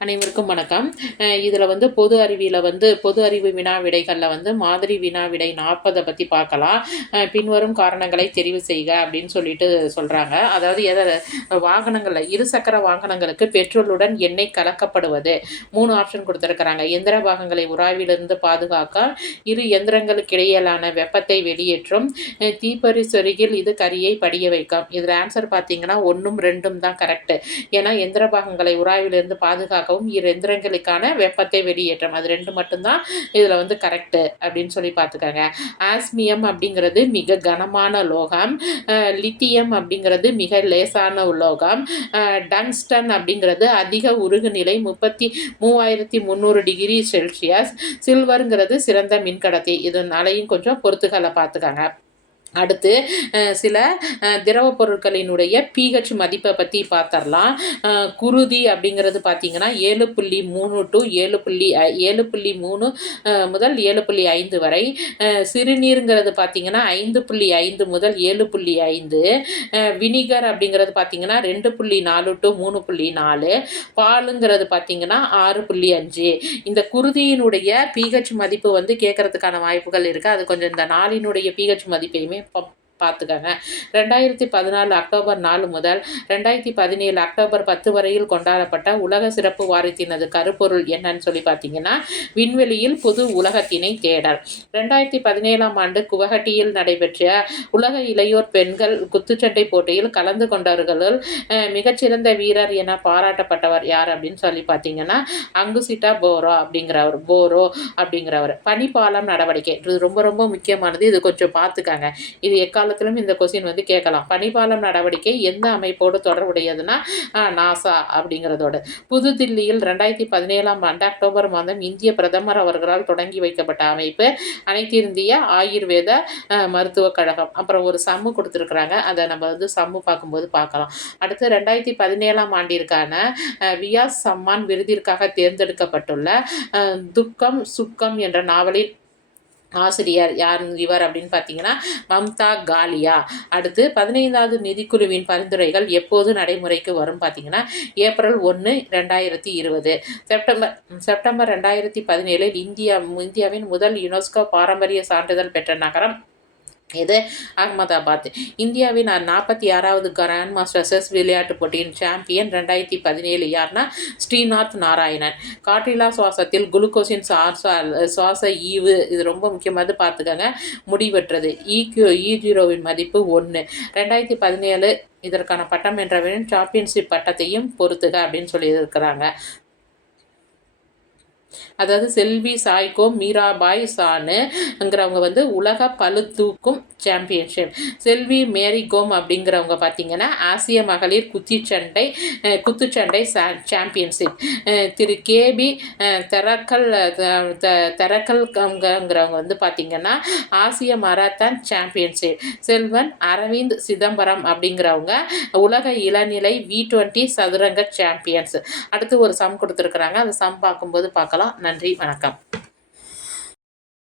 அனைவருக்கும் வணக்கம். இதில் வந்து பொது அறிவியில் வந்து பொது அறிவு வினா விடைகளில் வந்து மாதிரி வினா விடை நாற்பதை பற்றி பார்க்கலாம். பின்வரும் காரணங்களை தெரிவு செய்க அப்படின்னு சொல்லிட்டு சொல்கிறாங்க அதாவது எதை வாகனங்களில் இருசக்கர வாகனங்களுக்கு பெட்ரோலுடன் எண்ணெய் கலக்கப்படுவது. மூணு ஆப்ஷன் கொடுத்துருக்குறாங்க. எந்திர பாகங்களை உராவிலிருந்து பாதுகாக்க இரு எந்திரங்களுக்கு இடையிலான வெப்பத்தை வெளியேற்றும். அஹ் தீப்பரிசொருகில் இது கரியை படிய வைக்கும். இதில் ஆன்சர் பார்த்தீங்கன்னா ஒன்றும் ரெண்டும் தான் கரெக்டு ஏன்னா எந்திர பாகங்களை உராவிலிருந்து பாதுகாக்க பாதுகாக்கவும் இரு எந்திரங்களுக்கான வெப்பத்தை வெளியேற்றம். அது ரெண்டு மட்டும்தான் இதில் வந்து கரெக்டு அப்படின்னு சொல்லி பார்த்துக்கோங்க. ஆஸ்மியம் அப்படிங்கிறது மிக கனமான லோகம். லித்தியம் அப்படிங்கிறது மிக லேசான உலோகம். டங்ஸ்டன் அப்படிங்கிறது அதிக உருகுநிலை முப்பத்தி மூவாயிரத்தி முந்நூறு டிகிரி செல்சியஸ். சில்வருங்கிறது சிறந்த மின்கடத்தி. இதனாலையும் கொஞ்சம் பொறுத்துக்களை பார்த்துக்கோங்க. அடுத்து சில திரவ திரவப் பொருட்களினுடைய பிஹெச் மதிப்பை பற்றி பார்த்தரலாம் குருதி அப்படிங்கிறது பார்த்தீங்கன்னா ஏழு புள்ளி மூணு டு ஏழு புள்ளி ஏழு புள்ளி மூணு முதல் ஏழு புள்ளி ஐந்து வரை. சிறுநீருங்கிறது பார்த்தீங்கன்னா ஐந்து புள்ளி ஐந்து முதல் ஏழு புள்ளி ஐந்து. வினிகர் அப்படிங்கிறது பார்த்தீங்கன்னா ரெண்டு புள்ளி நாலு டு மூணு புள்ளி நாலு. பாலுங்கிறது பார்த்தீங்கன்னா ஆறு புள்ளி அஞ்சு. இந்த குருதியினுடைய பிஹெச் மதிப்பு வந்து கேட்கறதுக்கான வாய்ப்புகள் இருக்குது அது கொஞ்சம் இந்த நாளினுடைய பிஹெச் மதிப்பையுமே like பார்த்துக்கங்க. ரெண்டாயிரத்தி பதினாலு அக்டோபர் நாலு முதல் ரெண்டாயிரத்தி பதினேழு அக்டோபர் பத்து வரையில் கொண்டாடப்பட்ட உலக சிறப்பு வாரத்தினது கருப்பொருள் என்னன்னு சொல்லி பார்த்தீங்கன்னா விண்வெளியில் புது உலகத்தினை தேடல். ரெண்டாயிரத்தி பதினேழாம் ஆண்டு குவஹட்டியில் நடைபெற்ற உலக இளையோர் பெண்கள் குத்துச்சண்டை போட்டியில் கலந்து கொண்டவர்களுள் மிகச்சிறந்த வீரர் என பாராட்டப்பட்டவர் யார் அப்படின்னு சொல்லி பார்த்தீங்கன்னா அங்குசிட்டா போரோ அப்படிங்கிறவர் போரோ அப்படிங்கிறவர். பனிப்பாலம் நடவடிக்கை. இது ரொம்ப ரொம்ப முக்கியமானது. இது கொஞ்சம் பார்த்துக்கங்க. இது எக்காலத்திலும் இந்த கொஸ்டின் வந்து கேட்கலாம். பனிபாலம் நடவடிக்கை எந்த அமைப்போடு தொடர்புடையதுன்னா நாசா அப்படிங்கிறதோட. புதுதில்லியில் ரெண்டாயிரத்தி பதினேழாம் ஆண்டு அக்டோபர் மாதம் இந்திய பிரதமர் அவர்களால் தொடங்கி வைக்கப்பட்ட அமைப்பு அனைத்து இந்திய ஆயுர்வேத மருத்துவக் கழகம். அப்புறம் ஒரு சம்மு கொடுத்துருக்குறாங்க. அதை நம்ம வந்து சம்மு பார்க்கும்போது பார்க்கலாம். அடுத்து ரெண்டாயிரத்தி பதினேழாம் ஆண்டிற்கான வியாஸ் சம்மான் விருதிற்காக தேர்ந்தெடுக்கப்பட்டுள்ள துக்கம் சுக்கம் என்ற நாவலின் ஆசிரியர் யார் இவர் அப்படின்னு பார்த்தீங்கன்னா மம்தா காலியா. அடுத்து பதினைந்தாவது நிதிக்குழுவின் பரிந்துரைகள் எப்போது நடைமுறைக்கு வரும் பார்த்தீங்கன்னா ஏப்ரல் ஒன்று ரெண்டாயிரத்தி இருபது. செப்டம்பர் செப்டம்பர் ரெண்டாயிரத்தி பதினேழில் இந்தியா இந்தியாவின் முதல் யுனெஸ்கோ பாரம்பரிய சான்றிதழ் பெற்ற நகரம் இது அகமதாபாத். இந்தியாவின் நாற்பத்தி ஆறாவது கிராண்ட் மாஸ்டர் செஸ் விளையாட்டுப் போட்டியின் சாம்பியன் ரெண்டாயிரத்தி பதினேழு யார்னா ஸ்ரீநாத் நாராயணன். காற்றிலா சுவாசத்தில் குளுக்கோஸின் சுவாச சுவாச ஈவு இது ரொம்ப முக்கியமானது பார்த்துக்கங்க. முடிவற்றது. இக்யூ இ ஜீரோவின் மதிப்பு ஒன்று ரெண்டாயிரத்தி பதினேழு இதற்கான பட்டம் என்றவரின் சாம்பியன்ஷிப் பட்டத்தையும் பொறுத்துக அப்படின்னு சொல்லியிருக்கிறாங்க. அதாவது செல்வி சாய்கோ மீராபாய் சானுங்கிறவங்க வந்து உலக பளு தூக்கும் சாம்பியன்ஷிப் செல்வி மேரி கோம் அப்படிங்கிறவங்க பார்த்தீங்கன்னா ஆசிய மகளிர் குத்திச்சண்டை குத்துச்சண்டை சா- சாம்பியன்ஷிப் திரு கேபி தெரக்கல் தெரக்கல் வந்து பார்த்தீங்கன்னா ஆசிய மராத்தான் சாம்பியன்ஷிப் செல்வன் அரவிந்த் சிதம்பரம் அப்படிங்கிறவங்க உலக இளநிலை வி டுவெண்ட்டி சதுரங்க சாம்பியன்ஸ் அடுத்து ஒரு சம் கொடுத்துருக்குறாங்க. அந்த சம் பார்க்கும்போது பார்க்கலாம். நன்றி வணக்கம்.